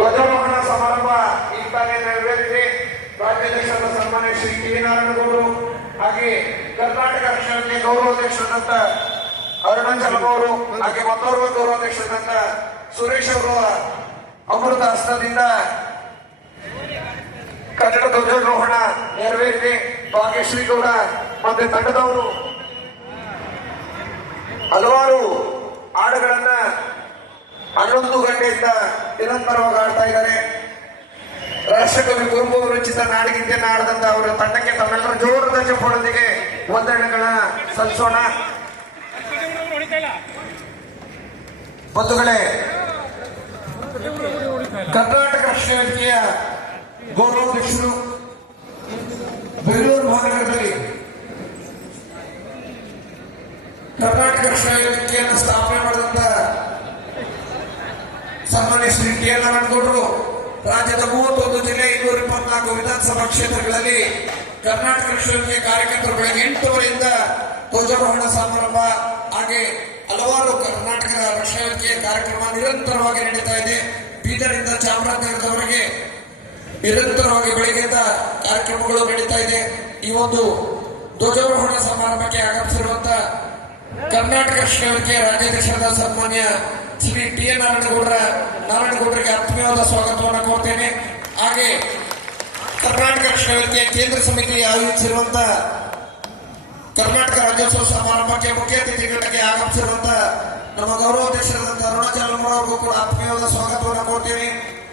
ಧ್ವಜಾರೋಹಣ ಸಮಾರಂಭ ಈಗಾಗಲೇ ನೆರವೇರಿದೆ. ರಾಜ್ಯಾಧ್ಯಕ್ಷರಾದ ಸನ್ಮಾನ್ಯ ಶ್ರೀ ಟಿ ನಾರಾಯಣಗೌಡರು ಹಾಗೆ ಕರ್ನಾಟಕ ರಕ್ಷಣೆಗೆ ಗೌರವಾಧ್ಯಕ್ಷರಾದಂತ ಅರುಣಾಚಲಂ ಅವರು ಹಾಗೆ ಮತ್ತೋರ್ವ ಗೌರವಾಧ್ಯಕ್ಷರಾದಂತ ಸುರೇಶ್ ಅವರು ಅಮೃತ ಹಸ್ತದಿಂದ ಕನ್ನಡ ಧ್ವಜಾರೋಹಣ ನೆರವೇರಿದೆ. ಭಾಗ್ಯಶ್ರೀ ಗೌಡ ಮತ್ತೆ ತಂಡದವರು ಹಲವಾರು ಹಾಡುಗಳನ್ನ 11 ಗಂಟೆಯಿಂದ ನಿರಂತರವಾಗಿ ಆಡ್ತಾ ಇದ್ದಾರೆ. ರಾಷ್ಟ್ರಕವಿ ಕುವೆಂಪು ವಿರಚಿತ ನಾಡಿಗೀತೆ ಆಡದಂತ ಅವರ ತಂಡಕ್ಕೆ ತಮ್ಮೆಲ್ಲರ ಜೋರದ ಚಪ್ಪಾಳೊಂದಿಗೆ ವಂದನೆಗಳನ್ನ ಸಲ್ಲಿಸೋಣ. ಬಂಧುಗಳೇ, ಕರ್ನಾಟಕ ರಾಷ್ಟ್ರ ವೇದಿಕೆಯ ಗೌರವಾಧ್ಯಕ್ಷರು ಬೆಂಗಳೂರು ಮಹಾನಗರದಲ್ಲಿ ಕರ್ನಾಟಕ ರಾಷ್ಟ್ರ ವೇದಿಕೆಯನ್ನು ಸ್ಥಾಪನೆ ಮಾಡಿದಂತ ಸನ್ಮಾನ್ಯ ಶ್ರೀ ಟಿ ನಾರಾಯಣಗೌಡರು ರಾಜ್ಯದ 31 ಜಿಲ್ಲೆ 224 ವಿಧಾನಸಭಾ ಕ್ಷೇತ್ರಗಳಲ್ಲಿ ಕರ್ನಾಟಕ ರಾಷ್ಟ್ರ ವೇದಿಕೆ ಕಾರ್ಯಕರ್ತರು ಬೆಳಗ್ಗೆ 8 ಗಂಟೆಯಿಂದ ಧ್ವಜಾರೋಹಣ ಸಮಾರಂಭ ಹಾಗೆ ಹಲವಾರು ಕರ್ನಾಟಕ ರಾಷ್ಟ್ರ ವೇದಿಕೆಯ ಕಾರ್ಯಕ್ರಮ ನಿರಂತರವಾಗಿ ನಡೀತಾ ಇದೆ. ಬೀದರಿಂದ ಚಾಮರಾಜನಗರದವರೆಗೆ ನಿರಂತರವಾಗಿ ಬೆಳಗ್ಗೆಯಿಂದ ಕಾರ್ಯಕ್ರಮಗಳು ನಡೀತಾ ಇದೆ. ಈ ಒಂದು ಧ್ವಜಾರೋಹಣ ಸಮಾರಂಭಕ್ಕೆ ಆಗಮಿಸಿರುವಂತಹ ಕರ್ನಾಟಕ ರಾಷ್ಟ್ರ ವೇದಿಕೆಯ ರಾಜ್ಯಾಧ್ಯಕ್ಷರಾದ ಸನ್ಮಾನ್ಯ ಶ್ರೀ ಟಿ ನಾರಾಯಣಗೌಡರಿಗೆ ಆತ್ಮೀಯವಾದ ಸ್ವಾಗತವನ್ನು ಕೋರ್ತೇನೆ. ಹಾಗೆ ಕರ್ನಾಟಕ ರಾಷ್ಟ್ರ ವೇದಿಕೆಯ ಕೇಂದ್ರ ಸಮಿತಿ ಆಯೋಜಿಸಿರುವಂತಹ ಕರ್ನಾಟಕ ರಾಜ್ಯೋತ್ಸವ ಸಮಾರಂಭಕ್ಕೆ ಮುಖ್ಯ ಅತಿಥಿಗಳಿಗೆ ಆಗಮಿಸಿರುವಂತಹ ನಮ್ಮ ಗೌರವಾಧ್ಯಕ್ಷರಾದಂತಹ ಅರುಣಾಚಲಂ ಅವರಿಗೂ ಕೂಡ ಆತ್ಮೀಯವಾದ ಸ್ವಾಗತವನ್ನು ಕೋರ್ತೇನೆ.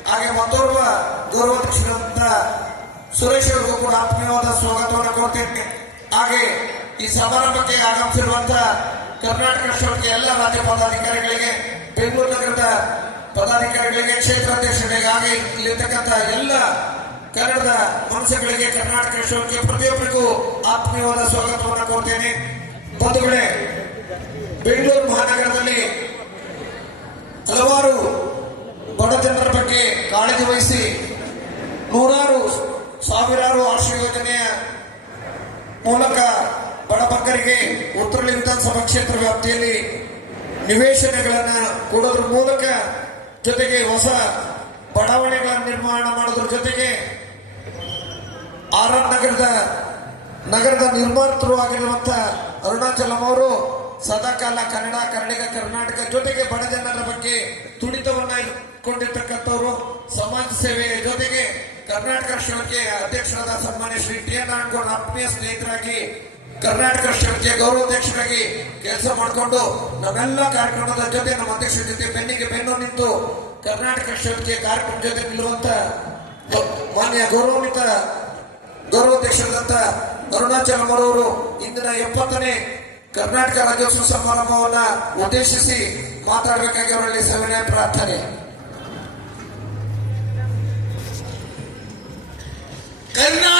ಹಾಗೆ ಮತ್ತೋರ್ವ ಗೌರವಾಧ್ಯಕ್ಷರಾದಂತಹ ಸುರೇಶ್ ಅವರಿಗೂ ಕೂಡ ಆತ್ಮೀಯವಾದ ಸ್ವಾಗತವನ್ನು ಕೋರ್ತೇನೆ. ಹಾಗೆ ಈ ಸಮಾರಂಭಕ್ಕೆ ಆಗಮಿಸಿರುವಂತಹ ಕರ್ನಾಟಕ ರಾಷ್ಟ್ರ ವೇದಿಕೆಯ ಎಲ್ಲ ರಾಜ್ಯ ಪದಾಧಿಕಾರಿಗಳಿಗೆ, ಬೆಂಗಳೂರು ನಗರದ ಪದಾಧಿಕಾರಿಗಳಿಗೆ, ಕ್ಷೇತ್ರಾಧ್ಯಕ್ಷರಿಗೆ ಹಾಗೆ ಇಲ್ಲಿರ್ತಕ್ಕಂಥ ಎಲ್ಲ ಕನ್ನಡದ ಮನಸ್ಸುಗಳಿಗೆ ಕರ್ನಾಟಕ ರಾಷ್ಟ್ರ ವೇದಿಕೆ ಪ್ರತಿಯೊಬ್ಬರಿಗೂ ಆತ್ಮೀಯವಾದ ಸ್ವಾಗತವನ್ನು ಕೋರ್ತೇನೆ. ಬಂಧುಗಳೇ, ಬೆಂಗಳೂರು ಮಹಾನಗರದಲ್ಲಿ ಹಲವಾರು ಬಡ ಜನರ ಬಗ್ಗೆ ಕಾಳಜಿ ವಹಿಸಿ ನೂರಾರು ಸಾವಿರಾರು ಆಶ್ರಯ ಯೋಜನೆಯ ಮೂಲಕ ಬಡಬಗ್ಗರಿಗೆ ಉತ್ತರಳ್ಳಿ ವಿಧಾನಸಭಾ ಕ್ಷೇತ್ರ ವ್ಯಾಪ್ತಿಯಲ್ಲಿ ನಿವೇಶನಗಳನ್ನು ಕೊಡೋದ್ರ ಮೂಲಕ ಜೊತೆಗೆ ಹೊಸ ಬಡಾವಣೆಗಳನ್ನು ನಿರ್ಮಾಣ ಮಾಡೋದ್ರ ಜೊತೆಗೆ ಆರ್ ನಗರದ ನಿರ್ಮಾತೃ ಆಗಿರುವಂತಹ ಅರುಣಾಚಲಂ ಅವರು ಸದಾಕಾಲ ಕನ್ನಡಿಗ ಕರ್ನಾಟಕ ಜೊತೆಗೆ ಬಡ ಜನರ ಬಗ್ಗೆ ತುಡಿತವನ್ನ ಇಟ್ಕೊಂಡಿರ್ತಕ್ಕಂಥವ್ರು. ಸಮಾಜ ಸೇವೆಯ ಜೊತೆಗೆ ಕರ್ನಾಟಕ ರಾಷ್ಟ್ರ ವೇದಿಕೆಯ ಅಧ್ಯಕ್ಷರಾದ ಸನ್ಮಾನ್ಯ ಶ್ರೀ ಟಿ ನಾರಾಯಣಗೌಡ ಆತ್ಮೀಯ ಸ್ನೇಹಿತರಾಗಿ ಕರ್ನಾಟಕ ರಾಷ್ಟ್ರ ವೇದಿಕೆಯ ಗೌರವಾಧ್ಯಕ್ಷರಾಗಿ ಕೆಲಸ ಮಾಡಿಕೊಂಡು ನಮ್ಮೆಲ್ಲ ಕಾರ್ಯಕ್ರಮದ ಜೊತೆ ನಮ್ಮ ಅಧ್ಯಕ್ಷರ ಜೊತೆ ಬೆನ್ನಿಗೆ ಬೆನ್ನು ನಿಂತು ಕರ್ನಾಟಕ ರಾಷ್ಟ್ರ ವೇದಿಕೆಯ ಕಾರ್ಯಕ್ರಮ ಜೊತೆ ನಿಲ್ಲುವಂತ ಮಾನ್ಯ ಗೌರವಾಧ್ಯಕ್ಷರಾದಂತ ಅರುಣಾಚಲಂ ಅವರು ಇಂದಿನ 70ನೇ ಕರ್ನಾಟಕ ರಾಜ್ಯೋತ್ಸವ ಸಮಾರಂಭವನ್ನ ಉದ್ದೇಶಿಸಿ ಮಾತಾಡಬೇಕಾಗಿ ಅವರಲ್ಲಿ ಸವಿನಯ ಪ್ರಾರ್ಥನೆ. ಕರ್ನಾಟಕ